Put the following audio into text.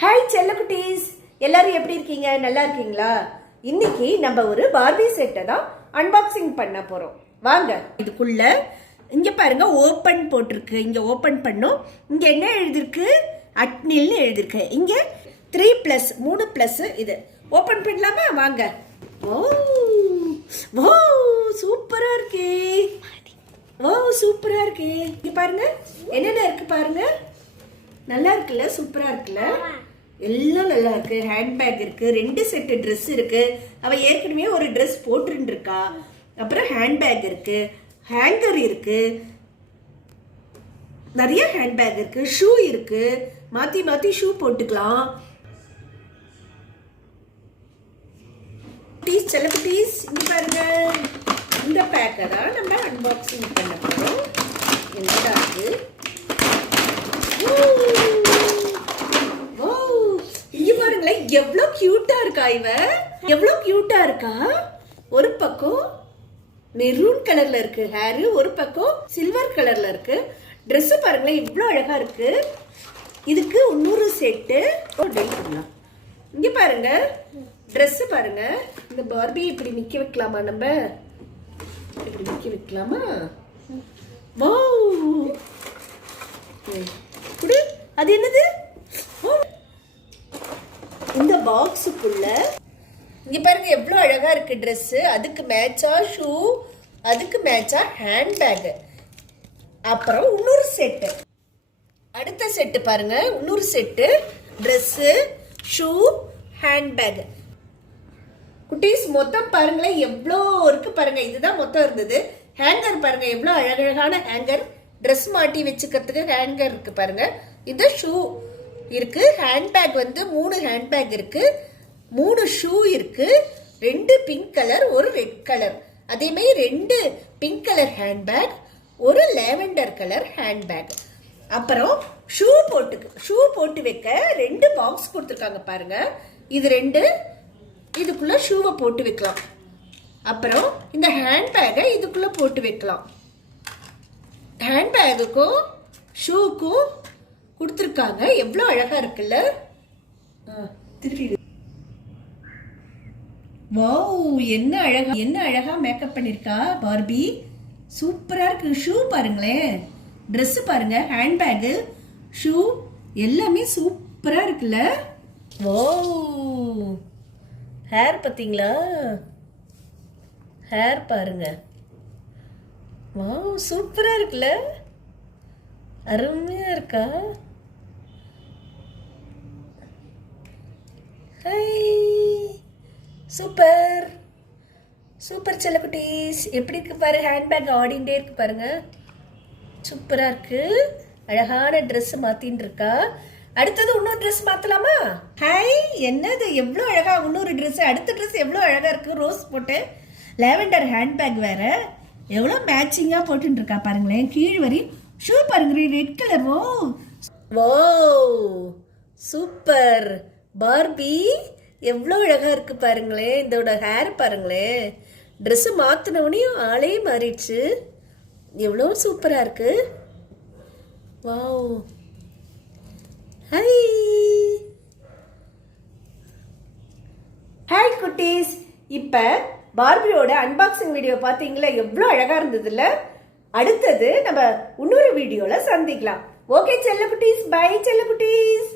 Hi செல்ல குட்டீஸ், எல்லாரும் எப்படி இருக்கீங்க? நல்லா இருக்கீங்களா? இன்னைக்கு நம்ம ஒரு பார்பி செட்டை தான் அன்பாக்சிங் பண்ண போறோம். வாங்க இதுக்குள்ள. இங்க பாருங்க, ஓப்பன் போட்டிருக்கு. இங்க ஓப்பன் பண்ணோம். இங்க என்ன எழுதிருக்கு? அட்னில்னு எழுதிருக்கு. இங்க 3+, 3+. இது ஓப்பன் பண்ணலாமா? வாங்க. ஓ ஓ சூப்பரா இருக்கே. ஓ சூப்பரா இருக்கே. இங்க பாருங்க என்னென்ன இருக்கு பாருங்க. நல்லா இருக்குல்ல? சூப்பரா இருக்குல்ல? எல்லாம் நல்லா இருக்கு. ஹேண்ட்பேக் இருக்கு, 2 செட்டு ட்ரெஸ் இருக்கு. அவ ஏற்கனவே ஒரு ட்ரெஸ் போட்டுட்டு இருக்கா. அப்புறம் ஹேண்ட்பேக் இருக்கு, ஹேங்கர் இருக்கு, நிறைய ஹேண்ட்பேக் இருக்கு, ஷூ இருக்கு. மாத்தி மாத்தி ஷூ போட்டுக்கலாம். செல்ல குட்டீஸ், இங்க பாருங்க. இந்த பேக்கை தான் நம்ம அன்பாக்சிங் பண்ண போறோம். என்னடா அது? இங்க பாருங்களேன், எவ்வளவு கியூட்டா இருக்கா இவ. எவ்வளவு கியூட்டா இருக்கா. ஒரு பக்கம் மெரூன் கலர்ல இருக்கு ஹேர், ஒரு பக்கம் சில்வர் கலர்ல இருக்கு. ட்ரெஸ் பாருங்களேன் இவ்வளவு அழகா இருக்கு. இதுக்கு இன்னொரு செட்டு பண்ணலாம். இங்க பாருங்க ட்ரெஸ் பாருங்க. இந்த பார்பி இப்படி நிக்க வைக்கலாமா? நம்ம இப்படி நிக்க வைக்கலாமா? வாவ், அது என்னது? இந்த பாக்ஸுக்குள்ள இங்க பாருங்க எவ்வளவு அழகா இருக்கு ட்ரெஸ். அதுக்கு மேட்சா ஷூ, அதுக்கு மேட்சா ஹேண்ட்பேக். அப்புறம் இன்னொரு செட்டு, அடுத்த செட்டு பாருங்க. இன்னொரு செட்டு ட்ரெஸ், ஷூ, ஹேண்ட்பேக். குட்டீஸ் மொத்தம் பாருங்களேன் எவ்வளோ இருக்கு பாருங்க. இதுதான் மொத்தம் இருந்தது. ஹேங்கர் பாருங்க எவ்வளோ அழகழகான ஹேங்கர். ட்ரெஸ் மாட்டி வச்சுக்கிறதுக்கு ஹேங்கர் இருக்கு பாருங்க. இது ஷூ இருக்கு. ஹேண்ட்பேக் வந்து 3 ஹேண்ட்பேக் இருக்கு, 3 ஷூ இருக்கு. 2 பிங்க் கலர், ஒரு ரெட் கலர். அதே மாதிரி 2 பிங்க் கலர் ஹேண்ட்பேக், ஒரு லேவெண்டர் கலர் ஹேண்ட்பேக். அப்புறம் ஷூ போட்டு வைக்க 2 பாக்ஸ் கொடுத்துருக்காங்க பாருங்க. இது 2, இதுக்குள்ள ஷூவை போட்டு வைக்கலாம். அப்புறம் இந்த ஹேண்ட்பேக்கை இதுக்குள்ள போட்டு வைக்கலாம். ஹேண்ட்பேக்குக்கும் ஷூக்கும் கொடுத்துருக்காங்க. எவ்வளோ அழகா இருக்குல்ல? திருப்பி. வாவ், என்ன அழகா மேக்கப் பண்ணிருக்கா பார்பி. சூப்பரா இருக்கு. ஷூ பாருங்களேன், ட்ரெஸ் பாருங்க, ஹேண்ட்பேக், ஷூ எல்லாமே சூப்பரா இருக்குல்ல? வாவ், ஹேர் பாத்தீங்களா? ஹேர் பாருங்க. வாவ், சூப்பரா இருக்குல்ல? அருமையா இருக்கா? சூப்பர் சூப்பர் செல்ல குட்டீஸ். எப்படி இருக்கு பாரு. ஹேண்ட்பேக் ஆடிண்டே இருக்கு பாருங்க. சூப்பரா இருக்கு. அழகான ட்ரெஸ் மாத்தின்னு இருக்கா. அடுத்தது இன்னொரு ட்ரெஸ் மாத்தலாமா? ஹாய், என்னது எவ்வளோ அழகா இன்னொரு ட்ரெஸ். அடுத்த ட்ரெஸ் எவ்வளோ அழகா இருக்கு. ரோஸ் போட்டு லேவெண்டர் ஹேண்ட்பேக் வேற. எவ்வளோ மேட்சிங்கா போட்டுன்னு இருக்கா பாருங்களேன். கீழ் வரி ஷூ பாருங்க, ரெட் கலர். ஓ சூப்பர். பார்பி எவ்வளோ அழகா இருக்கு பாருங்களேன். இதோட ஹேர் பாருங்களேன். ட்ரெஸ் மாத்தினவனையும் ஆளே மாறிடுச்சு. எவ்வளோ சூப்பரா இருக்கு. வாவ். ஹாய் ஹாய் குட்டீஸ். இப்ப பார்பியோட அன்பாக்சிங் வீடியோ பாத்தீங்களா? எவ்வளோ அழகா இருந்ததுல்ல? அடுத்தது நம்ம இன்னொரு வீடியோல சந்திக்கலாம். ஓகே செல்ல குட்டீஸ், பை செல்ல குட்டீஸ்.